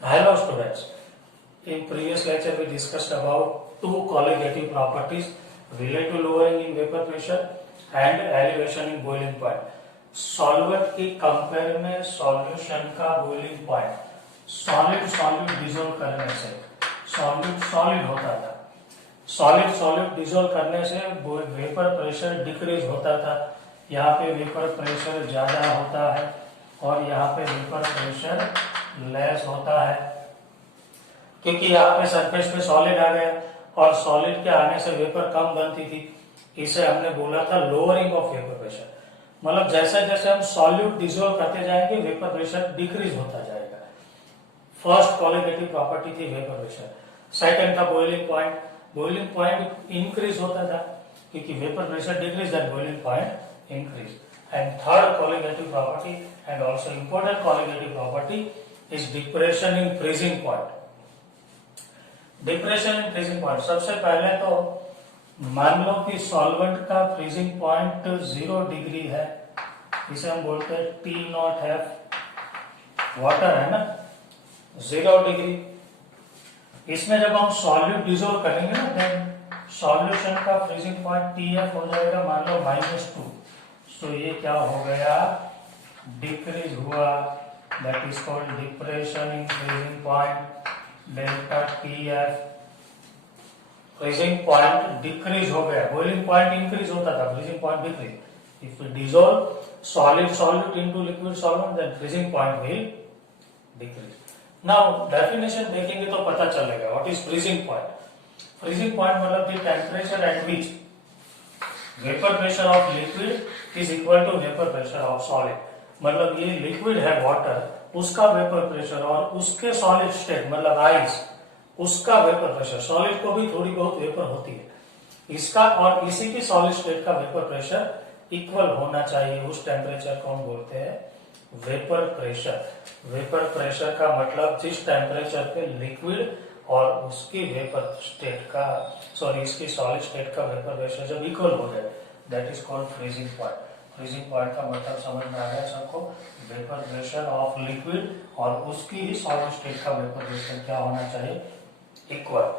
Hello students. In previous lecture we discussed about two colligative properties related to lowering in vapor pressure and elevation in boiling point. Solvent की compare में solution का boiling point solid solid dissolve करने से solid solid होता था। Solid solid dissolve करने से vapour pressure decrease होता था। यहाँ पे वेपर प्रेशर ज्यादा होता है और यहाँ पे वेपर प्रेशर लेस होता है, क्योंकि यहाँ पे सरफेस पे सॉलिड आ गया और सॉलिड के आने से वेपर कम बनती थी। इसे हमने बोला था लोअरिंग ऑफ वेपर प्रेशर। मतलब जैसे जैसे हम सॉल्यूट डिसोल्व करते जाएंगे वेपर प्रेशर डिक्रीज होता जाएगा। फर्स्ट कॉलिगेटिव प्रॉपर्टी थी वेपर प्रेशर। सेकंड था boiling point. Boiling point increase होता था क्योंकि vapour pressure decrease and boiling point increase. And third colligative property and also important colligative property is depression in freezing point. Depression in freezing point, सबसे पहले तो मान लो कि solvent का freezing point 0 degree है, इसे हम बोलते हैं T0F। वाटर है ना 0 डिग्री। इसमें जब हम सॉल्यूट डिसोल्व करेंगे ना देन सॉल्यूशन का फ्रीजिंग पॉइंट TF हो जाएगा मान लो -2। तो ये क्या हो गया, डिक्रीज हुआ। That is called depression in freezing point delta TF। Freezing point decrease हो गया, बॉइलिंग पॉइंट इंक्रीज होता था, freezing point decrease. If we dissolve solid solute into liquid solvent then freezing point will decrease. Now definition देखेंगे तो पता चलेगा what is freezing point. Freezing point मतलब the temperature at which vapor pressure of liquid is equal to vapor pressure of solid. मतलब ये liquid है water, उसका vapor pressure और उसके solid state मतलब ice, उसका वेपर प्रेशर, सॉलिड को भी थोड़ी बहुत वेपर होती है, इसका और इसी की सॉलिड स्टेट का वेपर प्रेशर इक्वल होना चाहिए। उस टेम्परेचर को हम बोलते हैं वेपर प्रेशर। वेपर प्रेशर का मतलब जिस टेम्परेचर पे लिक्विड और उसकी वेपर स्टेट का इसकी सॉलिड स्टेट का वेपर प्रेशर जब इक्वल हो जाए that is called freezing point. Freezing point का मतलब समझ में आ गया सबको, वेपर प्रेशर ऑफ लिक्विड और उसकी ही सॉलिड स्टेट का वेपर प्रेशर क्या होना चाहिए, equal.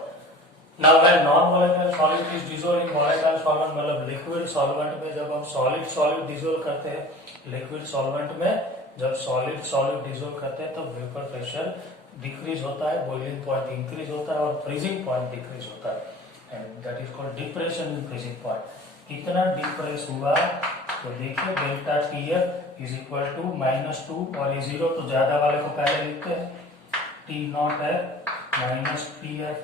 Now when non-volatile solid is dissolved in volatile solvent, मतलब लिक्विड सॉल्वेंट में जब हम सॉलिड डिसोल्व करते हैं, लिक्विड सॉल्वेंट में जब सॉलिड डिसोल्व करते हैं तब वेपर प्रेशर डिक्रीज होता है, बॉइलिंग पॉइंट इंक्रीज होता है और फ्रीजिंग पॉइंट डिक्रीज होता है and that is called depression in freezing point. कितना डिप्रेस हुआ तो देखिए delta TF is equal to -2 और ये 0 तो ज्यादा वाले को पहले लिखते हैं T0F -TF।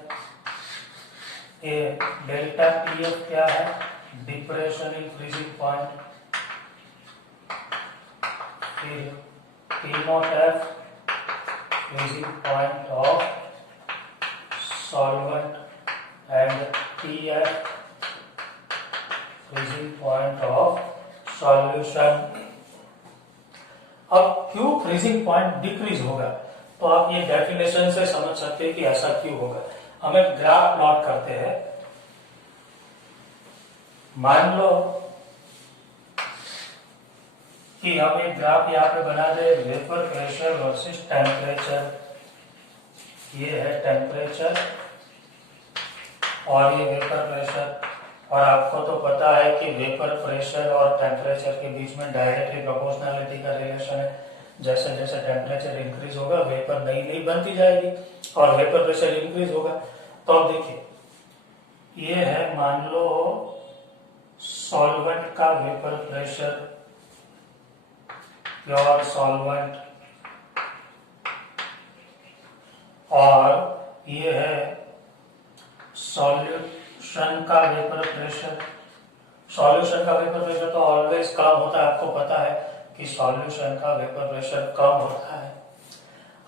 डेल्टा TF क्या है, डिप्रेशन इन फ्रीजिंग पॉइंट। फिर T0F freezing point of solvent and TF freezing point of solution. अब क्यों फ्रीजिंग पॉइंट डिक्रीज होगा, तो आप ये डेफिनेशन से समझ सकते हैं कि ऐसा क्यों होगा। हम एक ग्राफ प्लॉट करते हैं। मान लो कि हम एक ग्राफ यहाँ पे बना दे, वेपर प्रेशर वर्सेस टेम्परेचर। ये है टेम्परेचर और ये वेपर प्रेशर। और आपको तो पता है कि वेपर प्रेशर और टेम्परेचर के बीच में डायरेक्टली प्रोपोर्शनलिटी का रिलेशन है। जैसे जैसे टेम्परेचर इंक्रीज होगा वेपर नई नई बनती जाएगी और वेपर प्रेशर इंक्रीज होगा। तो अब देखिए ये है मान लो सॉल्वेंट का वेपर प्रेशर, प्योर सॉल्वेंट, और ये है सॉल्यूशन का वेपर प्रेशर। सॉल्यूशन का वेपर प्रेशर तो ऑलवेज कम होता है, आपको पता है कि सॉल्यूशन का वेपर प्रेशर कम होता है।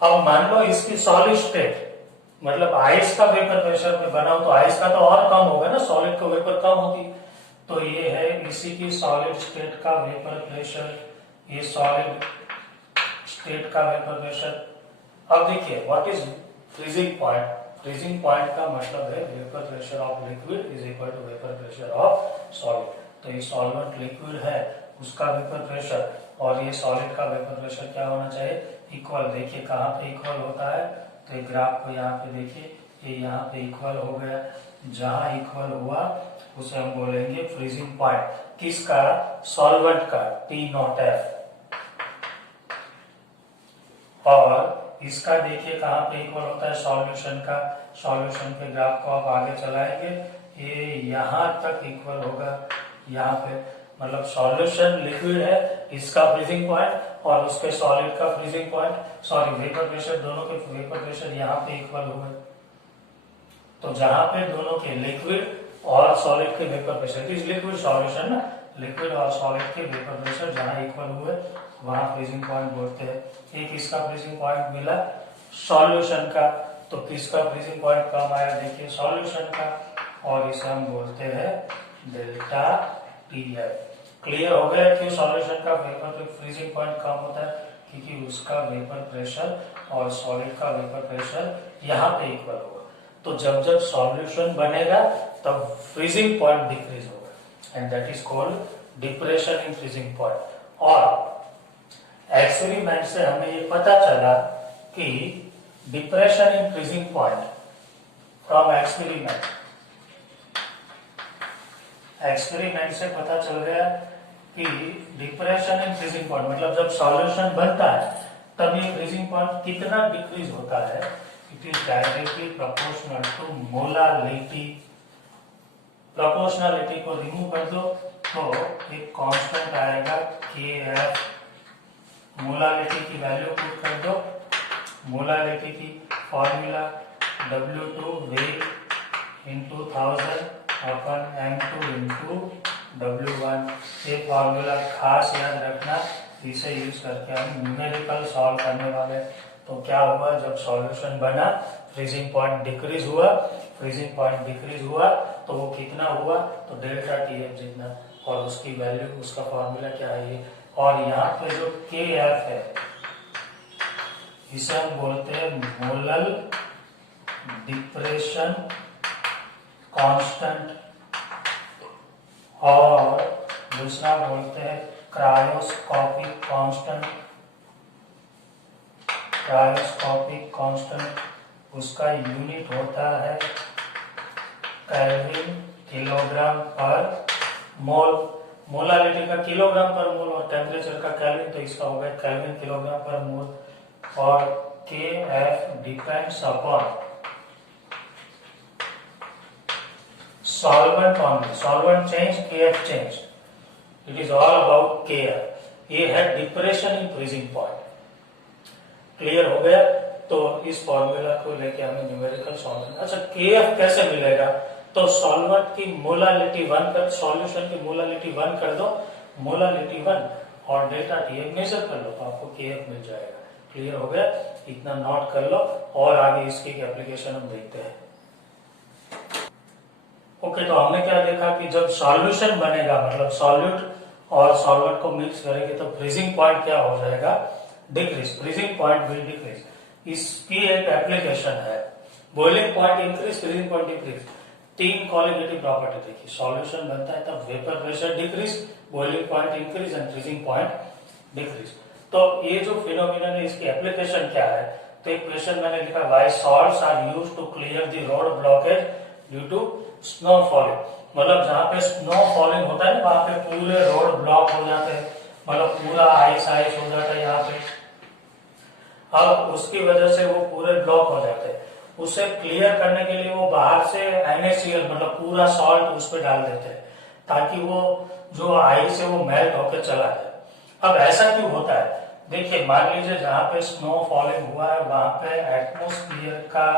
अब मान लो इसकी सॉलिड स्टेट मतलब आइस का वेपर प्रेशर में बनाओ तो आइस का तो और कम होगा ना, सॉलिड का वेपर कम होती। तो ये है इसी की सॉलिड स्टेट का वेपर प्रेशर, ये सॉलिड स्टेट का वेपर प्रेशर। अब देखिए what is freezing point. Freezing point का मतलब है vapour pressure of liquid is equal to vapour pressure of solid. तो ये सॉल्वेंट लिक्विड है उसका वेपर प्रेशर और ये सॉलिड का वेपर प्रेशर क्या होना चाहिए, इक्वल। देखिए कहाँ पे इक्वल होता है, तो ग्राफ को यहाँ पे देखिए, ये यहाँ पे इक्वल हो गया, जहां इक्वल हुआ उसे हम बोलेंगे फ्रीजिंग पॉइंट। किसका? सॉल्वेंट का, T0F। और इसका देखिए कहाँ पे इक्वल होता है, सॉल्यूशन का। सॉल्यूशन के ग्राफ को आप आगे चलाएंगे, ये यहाँ तक इक्वल होगा, यहाँ पे मतलब सॉल्यूशन लिक्विड है, इसका फ्रीजिंग पॉइंट और उसके सॉलिड का freezing point, sorry vapour pressure, दोनों के वेपर प्रेशर यहाँ पे इक्वल हुए। तो जहां पे दोनों के लिक्विड और सॉलिड के vapour pressure, is liquid solution ना, लिक्विड और सॉलिड के वेपर प्रेशर जहां इक्वल हुए वहां फ्रीजिंग पॉइंट बोलते हैं। एक इसका फ्रीजिंग पॉइंट मिला सॉल्यूशन का, तो किसका फ्रीजिंग पॉइंट कम आया, देखिए सॉल्यूशन का, और इसे हम बोलते हैं डेल्टा TF। क्लियर हो गया क्यों सॉल्यूशन का वेपर फ्रीजिंग पॉइंट कम होता है, क्योंकि उसका वेपर प्रेशर और सॉलिड का वेपर प्रेशर यहाँ पे इक्वल होगा। तो जब जब सॉल्यूशन बनेगा तब फ्रीजिंग पॉइंट डिक्रीज होगा, and that is called depression in freezing point. और एक्सपेरिमेंट से हमें ये पता चला कि depression in freezing point from experiment से पता चल गया कि डिप्रेशन इन फ्रीजिंग पॉइंट मतलब जब सॉल्यूशन बनता है तब ये फ्रीजिंग पॉइंट कितना डिक्रीज होता है, it is directly proportional to molality. Proportionality को रिमूव कर दो तो एक कांस्टेंट आएगा KF, मोलालिटी की वैल्यू पुट कर दो, मोलालिटी की formula W2 weight into 1000 upon M2 into W1। ये फॉर्मूला खास याद रखना, इसे यूज करके हम न्यूमेरिकल सॉल्व करने वाले। तो क्या हुआ, जब सॉल्यूशन बना फ्रीजिंग पॉइंट डिक्रीज हुआ, फ्रीजिंग पॉइंट डिक्रीज हुआ तो वो कितना हुआ, तो डेल्टा TF जितना, और उसकी वैल्यू, उसका फॉर्मूला क्या है ये। और यहाँ पे जो KF है इसे हम बोलते हैं मोलल डिप्रेशन कांस्टेंट, और दूसरा बोलते हैं क्रायोस्कोपिक कांस्टेंट। क्रायोस्कोपिक कांस्टेंट उसका यूनिट होता है केल्विन किलोग्राम पर मोल। मोलालिटी का किलोग्राम पर मोल और टेम्परेचर का केल्विन, तो इसका होगा केल्विन किलोग्राम पर मोल। और KF depends upon solvent only, solvent change, KF change, it is all about KF। ये है depression in freezing point. Clear हो गया, तो इस फॉर्मूला को लेके हमें न्यूमेरिकल सॉल्व। अच्छा KF कैसे मिलेगा, तो सॉल्वेंट की मोलालिटी 1 कर, सॉल्यूशन की मोलालिटी 1 कर दो, मोलालिटी 1 और डेल्टा TF मेजर कर लो तो आपको KF मिल जाएगा। क्लियर हो गया, इतना नोट कर लो और आगे इसकी एप्लीकेशन हम देखते हैं। ओके, तो हमने क्या देखा कि जब सॉल्यूशन बनेगा मतलब सॉल्यूट और सॉल्वेंट को मिक्स करेंगे तो फ्रीजिंग पॉइंट क्या हो जाएगा, decrease, freezing point will decrease. इसकी एक एप्लीकेशन है, boiling point increase, freezing point decrease. 3 qualitative property देखिए, सॉल्यूशन बनता है तब vapour pressure decrease, boiling point increase and freezing point decrease. तो ये जो फिनोमिना है इसकी एप्लीकेशन क्या है, तो एक क्वेश्चन मैंने लिखा, why salts are used to clear the road blockage due to snow falling. मतलब जहाँ पे स्नो फॉलिंग होता है ना वहां पे पूरे रोड ब्लॉक हो जाते हैं, मतलब पूरा आइस हो जाता है यहाँ पे। अब उसकी वजह से वो पूरे ब्लॉक हो जाते हैं, उसे क्लियर करने के लिए वो बाहर से NaCl मतलब पूरा सॉल्ट उस पर डाल देते हैं ताकि वो जो आइस है वो मेल्ट होकर चला जाए। अब ऐसा क्यों होता है, देखिए मान लीजिए जहाँ पे स्नो फॉलिंग हुआ है वहां पे एटमोस्फियर का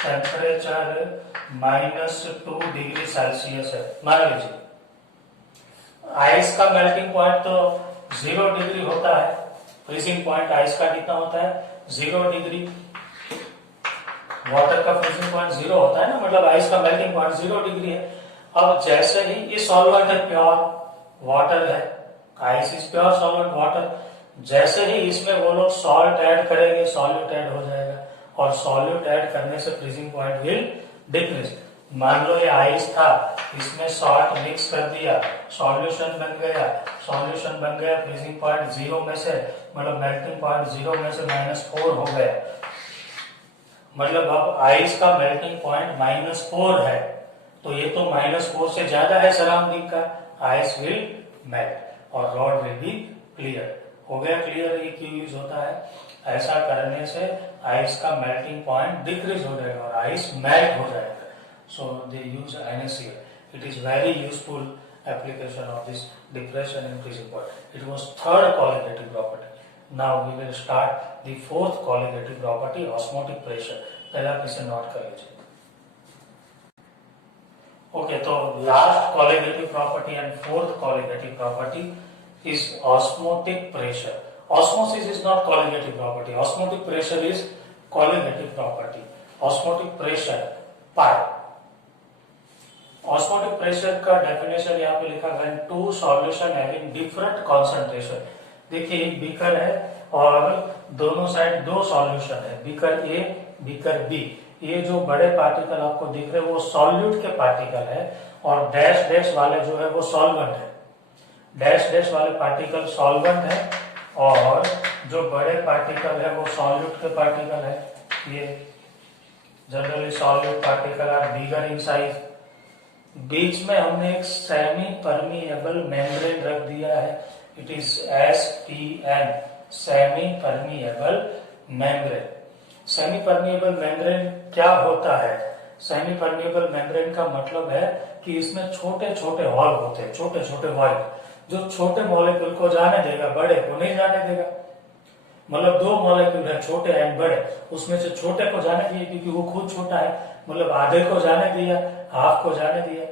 टेम्परेचर -2 डिग्री सेल्सियस है। मान लीजिए आइस का मेल्टिंग पॉइंट तो 0 डिग्री होता है, फ्रीजिंग पॉइंट आइस का कितना होता है, 0 डिग्री। वाटर का फ्रीजिंग पॉइंट 0 होता है ना, मतलब आइस का मेल्टिंग पॉइंट 0 डिग्री है। अब जैसे ही ये सॉल्वेंट है, प्योर वाटर है, ice is pure solvent water, जैसे ही इसमें वो लोग सॉल्ट ऐड करेंगे सॉल्यूट ऐड हो जाएगा, और सॉल्यूट ऐड करने से फ्रीजिंग पॉइंट विल डिक्रीज। मान लो ये आइस था, इसमें सॉल्ट मिक्स कर दिया, सॉल्यूशन बन गया, सॉल्यूशन बन गया, फ्रीजिंग पॉइंट 0 में से मतलब मेल्टिंग पॉइंट 0 में से -4 हो गया। मतलब अब आइस का मेल्टिंग पॉइंट -4 है, तो ये तो -4 से ज्यादा है सराउंडिंग का, आइस विल मेल्ट और रॉड विल बी क्लियर। हो गया क्लियर ये क्यों यूज होता है? ऐसा करने से आइस का मेल्टिंग पॉइंट डिक्रीज हो जाएगा और आइस मेल्ट हो जाएगा। सो दे use NaCl. It is very useful application of this depression in freezing point. It was third colligative property. Now we will start the fourth colligative property, osmotic pressure. पहला आप इसे note कर लीजिए। Okay, तो last colligative property and fourth colligative property is osmotic pressure. Osmosis is not colligative property. Osmotic pressure is colligative property. Osmotic pressure pi. Osmotic pressure का definition यहाँ पे लिखा है, two solution having different concentration. देखिए एक beaker है और दोनों साइड दो सॉल्यूशन है, बीकर ए बीकर बी। ये जो बड़े पार्टिकल आपको दिख रहे हैं वो सॉल्यूट के पार्टिकल है और डैश डैश वाले जो है वो सॉल्वेंट है। डैश डैश वाले पार्टिकल सॉल्वेंट है और जो बड़े पार्टिकल है वो सॉल्यूट के पार्टिकल है। ये generally solute particle are bigger in size. बीच में हमने एक सेमी परमिएबल मेम्ब्रेन रख दिया है, it is SPM, semi permeable membrane. Semi permeable membrane क्या होता है? सेमी परमिएबल मेम्ब्रेन का मतलब है कि इसमें छोटे छोटे हॉल होते हैं, छोटे छोटे हॉल जो छोटे मॉलिक्यूल को जाने देगा, बड़े को नहीं जाने देगा। मतलब दो मॉलिक्यूल है, छोटे एंड बड़े, उसमें से छोटे को जाने दिए क्योंकि वो खुद छोटा है, मतलब आधे को जाने दिया, हाफ को जाने दिया।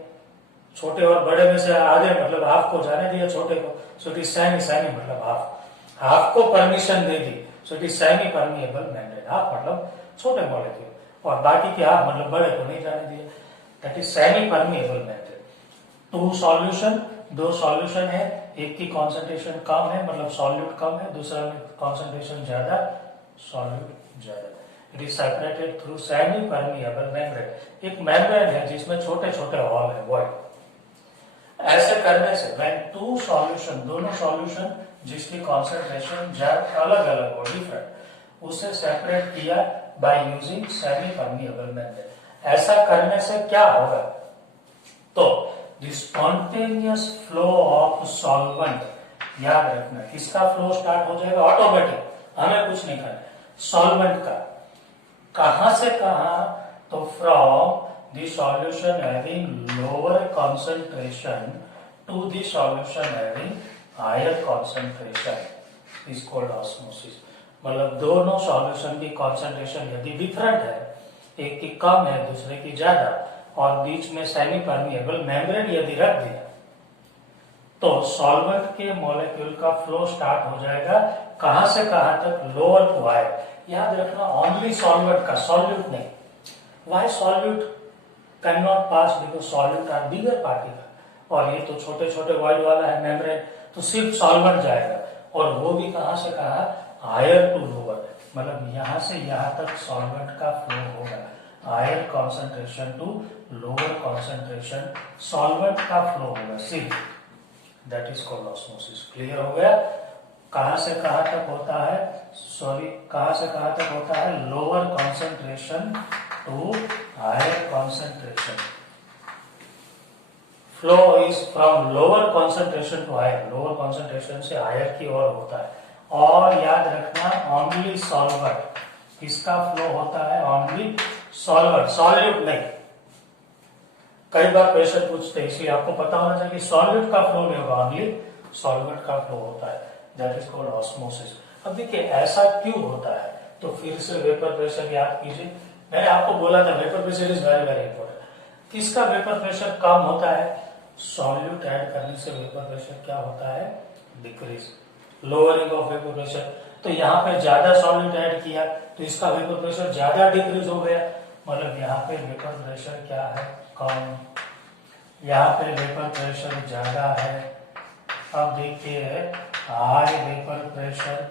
छोटे और बड़े में से आधे मतलब हाफ को जाने दिया छोटे को, so it is semi, semi मतलब हाफ। हाफ को permission they the, so it is semi permeable membrane. Half मतलब छोटे मॉलिक्यूल और बाकी के हाफ मतलब बड़े को नहीं जाने दिया, that is semi permeable membrane. Two solution, दो सॉल्यूशन है, एक की कॉन्सेंट्रेशन कम है मतलब सॉल्यूट कम है, दूसरा में कॉन्सेंट्रेशन ज्यादा, सॉल्यूट ज्यादा। It is separated through semi permeable membrane. एक मेम्ब्रेन है जिसमें छोटे छोटे हॉल है, वॉइड। ऐसे करने से व्हेन टू सॉल्यूशन, दोनों सॉल्यूशन जिसकी कॉन्सेंट्रेशन अलग अलग हो, डिफरेंट, उसे सेपरेट किया by using semi permeable membrane. ऐसा करने से क्या होगा? तो the spontaneous flow of solvent, याद रखना किसका फ्लो स्टार्ट हो जाएगा? ऑटोमेटिक, हमें कुछ नहीं करना, सॉल्वेंट का। कहां से कहां? तो from the solution having lower concentration to the solution having higher concentration is called osmosis। मतलब दोनों सॉल्यूशन की कॉन्सेंट्रेशन यदि डिफरेंट है, एक की कम है दूसरे की ज्यादा, और बीच में सेमी परमिएबल मेम्ब्रेन यदि रख दिया, तो सॉल्वेंट के मॉलिक्यूल का फ्लो स्टार्ट हो जाएगा। कहां से कहां तक? Lower to higher. याद रखना ओनली सॉल्वेंट का, सॉल्यूट नहीं। Why solute can not pass? Because solute are bigger particle और ये तो छोटे छोटे वॉइड वाला है मेम्ब्रेन, तो सिर्फ सॉल्वेंट जाएगा और वो भी कहां से कहां? हायर टू लोअर, मतलब यहां से यहां तक सॉल्वेंट का फ्लो होगा। Higher concentration to lower concentration solvent का फ्लो होगा सिर्फ, that is called osmosis. Clear हो गया? कहां से कहां तक होता है? सॉरी, कहां से कहां तक होता है? Lower concentration to higher concentration. Flow is from lower concentration to higher, lower concentration से higher की ओर होता है। और याद रखना only solvent, किसका फ्लो होता है? only solvent, solute नहीं। कई बार प्रेशर पूछते हैं, इसलिए आपको पता होना चाहिए कि solute का फ्लो नहीं होगा, only solvent का फ्लो होता है, that is called osmosis। अब देखिए ऐसा क्यों होता है, तो फिर से वेपर प्रेशर याद कीजिए। मैंने आपको बोला था vapour pressure is very very important. किसका वेपर प्रेशर कम होता है? सॉल्यूट ऐड करने से वेपर प्रेशर क्या होता है? Decrease, lowering of vapour pressure. तो यहाँ पे ज्यादा सॉल्यूट ऐड किया तो इसका वेपर प्रेशर ज्यादा डिक्रीज हो गया, मतलब यहाँ पे वेपर प्रेशर क्या है? कम। यहाँ पे वेपर प्रेशर ज्यादा है। अब देखिए हाई वेपर प्रेशर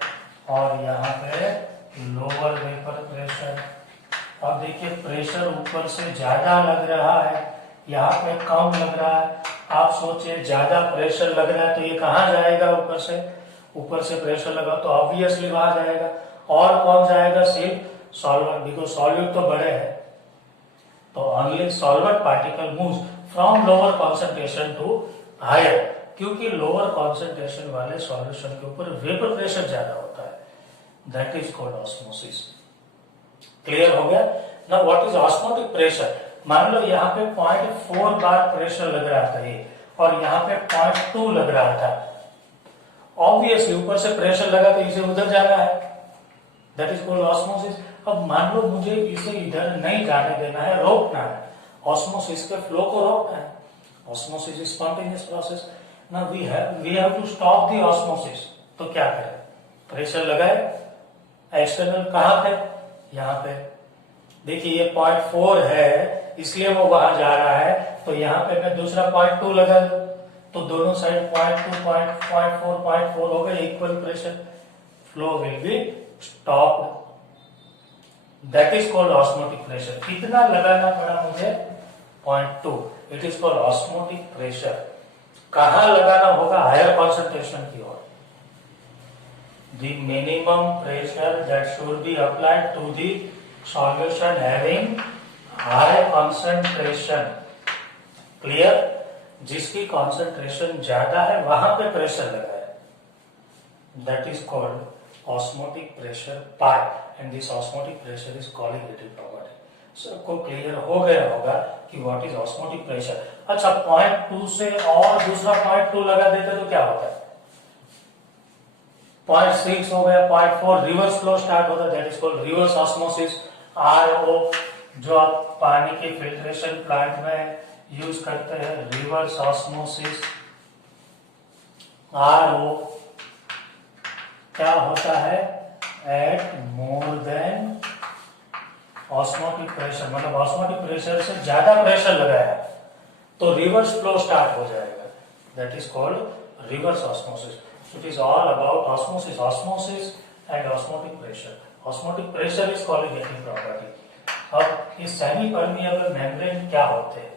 और यहाँ पे लोअर वेपर प्रेशर। अब देखिए प्रेशर ऊपर से ज्यादा लग रहा है, यहाँ पे कम लग रहा है। आप सोचिए ज्यादा प्रेशर लग रहा है तो ये कहाँ जाएगा? ऊपर से प्रेशर लगा तो ऑब्वियसली वहां जाएगा। और कौन जाएगा? सिर्फ सॉल्वेंट, बिकॉज सॉल्यूट तो बड़े हैं, तो only solvent particle moves from lower concentration to higher, क्योंकि लोअर कॉन्सेंट्रेशन वाले सॉल्यूशन के ऊपर वेपर प्रेशर ज्यादा होता है, that is called osmosis. Clear हो गया ना? What is osmotic pressure? मान लो यहाँ पे 0.4 बार प्रेशर लग रहा था ये, और यहाँ पे 0.2 लग रहा था, ऑब्वियसली ऊपर से प्रेशर लगा तो इसे उधर जाना है, दैट इज कॉल्ड ऑस्मोसिस। अब मान लो मुझे इसे इधर नहीं जाने देना है, रोकना है, ऑस्मोसिस के फ्लो को रोकना है, osmosis is spontaneous process. Now we have to stop the osmosis, तो क्या करें? प्रेशर लगाए, एक्सटर्नल कहां पे? यहाँ पे देखिए ये 0.4 है, इसलिए वो वहां जा रहा है, तो यहाँ पे मैं दूसरा 0.2 लगा दूं, तो दोनों साइड 0.2 0.4 हो गए, equal pressure, flow will be stopped, that is called osmotic pressure. कितना लगाना पड़ा मुझे? 0.2, it is called osmotic pressure. कहां लगाना होगा? हायर कॉन्सेंट्रेशन की ओर। The minimum pressure that should be applied to the solution having high concentration. Clear? जिसकी concentration ज्यादा है वहां पे प्रेशर लगाए, that is called osmotic pressure pi, and this osmotic pressure is colligative property. सबको clear हो गया होगा कि what is osmotic pressure। अच्छा, 0.2 से और दूसरा 0.2 लगा देते तो क्या होता है? 0.6 हो गया, 0.4, रिवर्स फ्लो स्टार्ट होता है, that is called reverse osmosis. RO जो आप पानी के फिल्ट्रेशन प्लांट में यूज करते हैं, रिवर्स ऑस्मोसिस। RO क्या होता है? At more than osmotic pressure, मतलब ऑस्मोटिक प्रेशर से ज्यादा प्रेशर लगाया तो रिवर्स फ्लो स्टार्ट हो जाएगा, that is called reverse osmosis. It is all about osmosis and osmotic pressure. Osmotic pressure is colligative property. अब ये सेमी परमिएबल मेम्ब्रेन क्या होते हैं?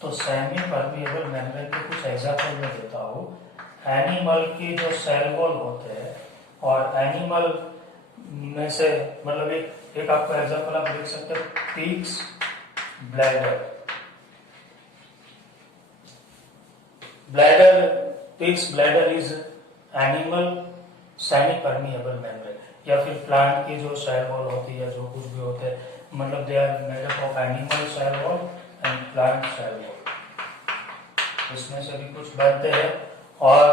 तो सेमी परमिएबल मेम्ब्रेन के कुछ एग्जांपल मैं देता हूँ। एनिमल की जो सेल वॉल होते हैं, और एनिमल में से मतलब एक आपको एग्जांपल आप देख सकते हैं, pigs bladder. Pigs bladder is animal semi permeable membrane, या फिर प्लांट की जो सेल वॉल होती है, जो कुछ भी होते हैं, मतलब they are made up of animal cell wall and plant cell wall, इसमें से भी कुछ बनते हैं। और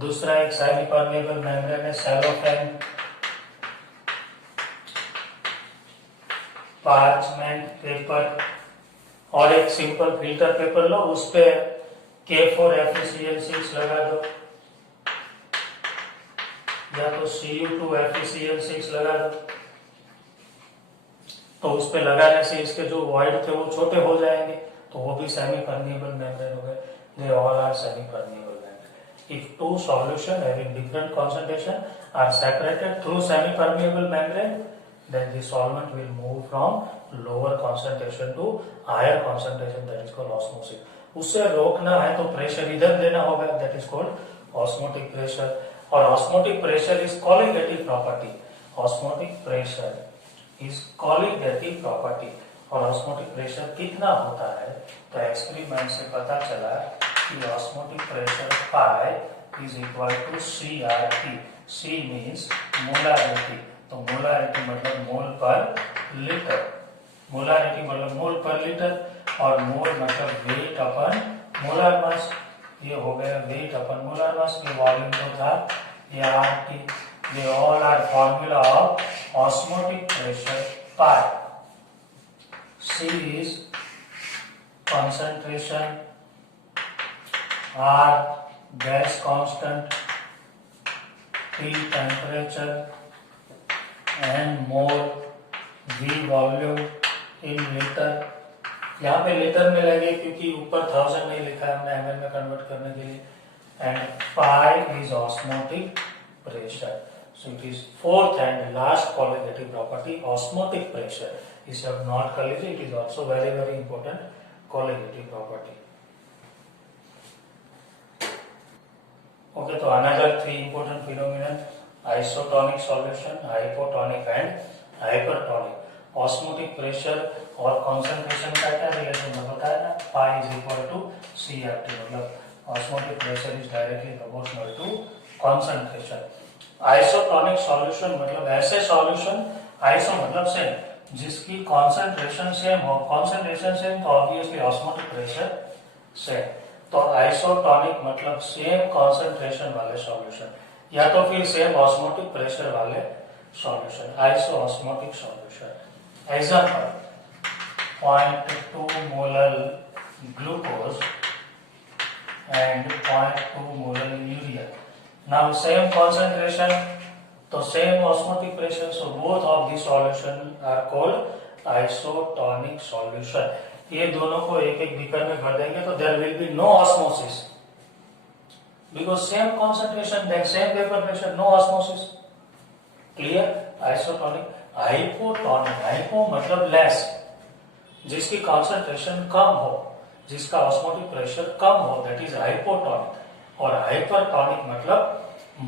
दूसरा एक सेमी परमिएबल मेम्ब्रेन है सेलोफेन, पार्चमेंट पेपर, और एक सिंपल फिल्टर पेपर लो, उस पे K4FeCl6 लगा दो, या तो Cu2FeCl6 लगा दो, तो उस पे लगाने से इसके जो वॉइड थे वो छोटे हो जाएंगे, तो वो भी सेमी परमिएबल मेम्ब्रेन हो गए। They all are semi permeable membrane. If two solution having different concentration are separated through semi permeable membrane, then the solvent will move from lower concentration to higher concentration, that is called osmosis। उससे रोकना है तो pressure इधर देना होगा, that is called osmotic pressure। और osmotic pressure is colligative property। osmotic pressure is colligative property। और osmotic pressure कितना होता है? तो एक्सपेरिमेंट से पता चला कि osmotic pressure pi is equal to CRP। C means molarity, तो मोलारिटी मतलब मोल पर लीटर, मोलारिटी मतलब मोल पर लीटर, और मोल मतलब वेट अपन मोलर मास। ये हो गया वेट अपन मोलर मास, ये वॉल्यूम तो था, ये RT। ये all are formula of osmotic pressure pi. C is concentration, R gas constant, T temperature, and more, V volume in liter। यहाँ पे लीटर में लगे क्योंकि ऊपर 1000 नहीं लिखा है, हमने ml में कन्वर्ट करने के लिए। And pi is osmotic pressure। So it is fourth and last colligative property, osmotic pressure is not colligative, it is also very very important colligative property। Okay, तो another three important phenomena, isotonic solution, hypotonic and hypertonic। Osmotic pressure और concentration का क्या relation है बताया ना, pi is equal to CRT, मतलब osmotic pressure is directly proportional to concentration. Isotonic solution मतलब ऐसे सॉल्यूशन, आइसो मतलब सेम, जिसकी कॉन्सेंट्रेशन सेम हो, कॉन्सेंट्रेशन सेम तो ऑब्वियसली ऑस्मोटिक प्रेशर सेम, तो आइसोटोनिक मतलब सेम कॉन्सेंट्रेशन वाले सॉल्यूशन या तो फिर सेम ऑस्मोटिक प्रेशर वाले solution, iso osmotic solution. Example 0.2 molar glucose and 0.2 molar urea. Now same concentration, so same osmotic pressure, so both of these solution are called isotonic solution. ये दोनों को एक एक बीकर में भर देंगे तो there will be no osmosis because same concentration, then same vapor pressure, no osmosis. Clear? Isotonic. Hypotonic, hypo मतलब लेस, जिसकी कॉन्सेंट्रेशन कम हो, जिसका ऑस्मोटिक प्रेशर कम हो, दैट इज हाइपोटोनिक। और हाइपरटोनिक मतलब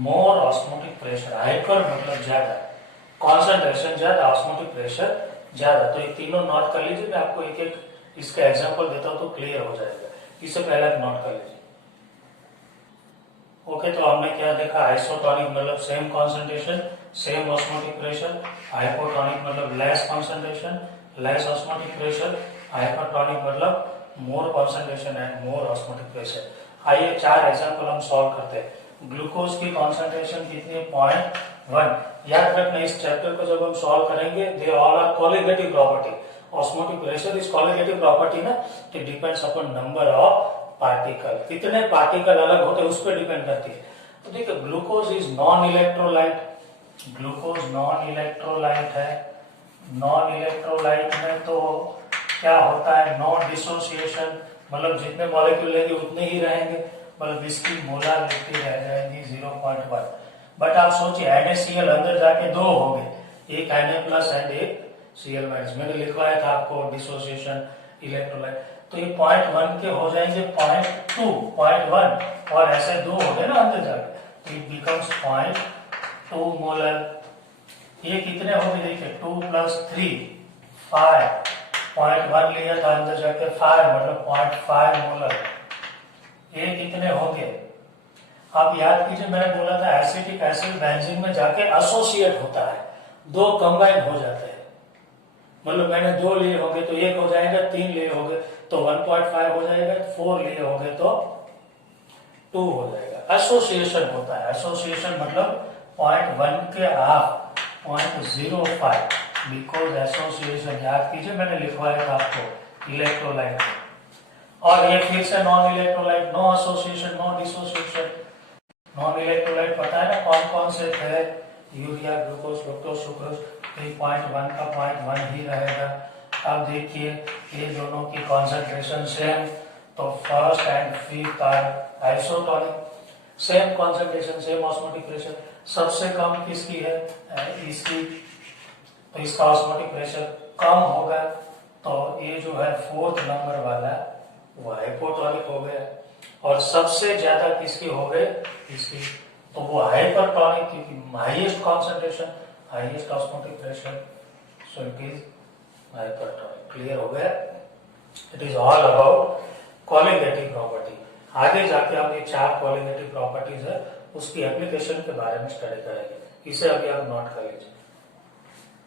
मोर ऑस्मोटिक प्रेशर, हाइपर मतलब ज्यादा, कॉन्सेंट्रेशन ज्यादा, ऑस्मोटिक प्रेशर ज्यादा। तो ये तीनों नोट कर लीजिए, मैं आपको एक एक इसका एग्जांपल देता हूं तो क्लियर हो जाएगा। इससे पहले आप नोट कर लीजिए। ओके, तो हमने क्या देखा, आइसोटोनिक मतलब same concentration same osmotic pressure, hypotonic मतलब less concentration less osmotic pressure, hypertonic मतलब more concentration and more osmotic pressure. आइए 4 एग्जांपल हम सॉल्व करते हैं। ग्लूकोज की कॉन्सेंट्रेशन कितनी है, 0.1। याद रखना इस चैप्टर को जब हम सॉल्व करेंगे, they all are colligative property. Osmotic pressure is colligative property ना, it depends upon number of particle, कितने पार्टिकल अलग होते हैं उस पर डिपेंड करती है। तो देखिए glucose is non electrolyte, glucose non electrolyte है। नॉन इलेक्ट्रोलाइट में तो क्या होता है, नॉन डिसोसिएशन, मतलब जितने मॉलिक्यूल लेंगे उतने ही रहेंगे, मतलब इसकी मोलारिटी रह जाएगी 0.1। बट आप सोचिए NaCl अंदर जाके 2 हो गए, एक Na प्लस एंड एक Cl माइनस, मैंने लिखवाया था आपको डिसोसिएशन इलेक्ट्रोलाइट। तो ये 0.1 के हो जाएंगे 0.2, 0.1 और ऐसे 2 हो गए ना अंदर जाके, तो इट बिकम्स 0.2 मोलर। ये कितने हो गए देखिए, 2 + 3 5, 0.1 लिया था अंदर जाके 5, मतलब 0.5 मोलर। ये कितने होंगे, आप याद कीजिए मैंने बोला था एसिटिक एसिड बेंजीन में जाके एसोसिएट होता है, 2 कंबाइन हो जाते हैं, मतलब मैंने 2 लिए होंगे तो 1 हो जाएगा, 3 लिए होंगे तो 1.5 हो जाएगा, 4 लिए होंगे तो 2 हो जाएगा। एसोसिएशन होता है, एसोसिएशन मतलब 0.1 के हाफ 0.05, बिकॉज एसोसिएशन याद कीजिए मैंने लिखवाया था आपको इलेक्ट्रोलाइट। और ये फिर से non electrolyte, no association no dissociation. Non electrolyte पता है ना कौन कौन से थे, यूरिया, ग्लूकोज, फ्रुक्टोज, सुक्रोज। 0.1 का 0.1 ही रहेगा। अब देखिए ये दोनों की कॉन्सेंट्रेशन सेम, तो first and fifth are isotonic, same concentration same osmotic pressure. सबसे कम किसकी है, इसकी, तो इसका ऑस्मोटिक प्रेशर कम होगा, तो ये जो है 4th नंबर वाला वो हाइपोटोनिक हो गया। और सबसे ज्यादा किसकी हो गए, इसकी, तो वो हाइपरटोनिक, क्योंकि highest concentration highest osmotic pressure, so it is hypertonic. Clear हो गया? It is all about colligative property. आगे जाके हम ये 4 कोलिगेटिव प्रॉपर्टीज है उसकी एप्लीकेशन के बारे में स्टडी करेंगे, इसे अभी आप नोट कर लीजिए।